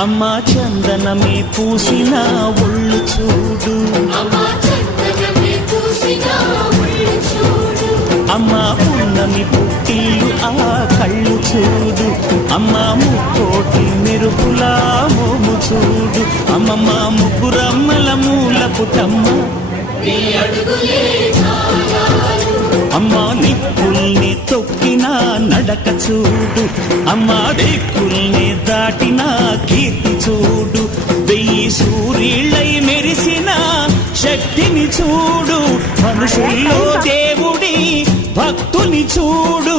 అమ్మా చందనమే పూసిన ఒళ్ళు చూడు, అమ్మా పున్నమి పుట్టిల్లు ఆ కళ్ళు చూడు, అమ్మా ముక్కోటి మెరుపులా మోము చూడు, అమ్మమ్మ ముగ్గురమ్మల మూల పుటమ్మ, అమ్మా నిప్పుల్ని తొక్కిన నడక చూడు, అమ్మా దిక్కుల్ని దాటిన కీర్తి చూడు, 1000 సూర్యుళ్ళై మెరిసిన శక్తిని చూడు, మనుషుల్లో దేవుడి భక్తుని చూడు.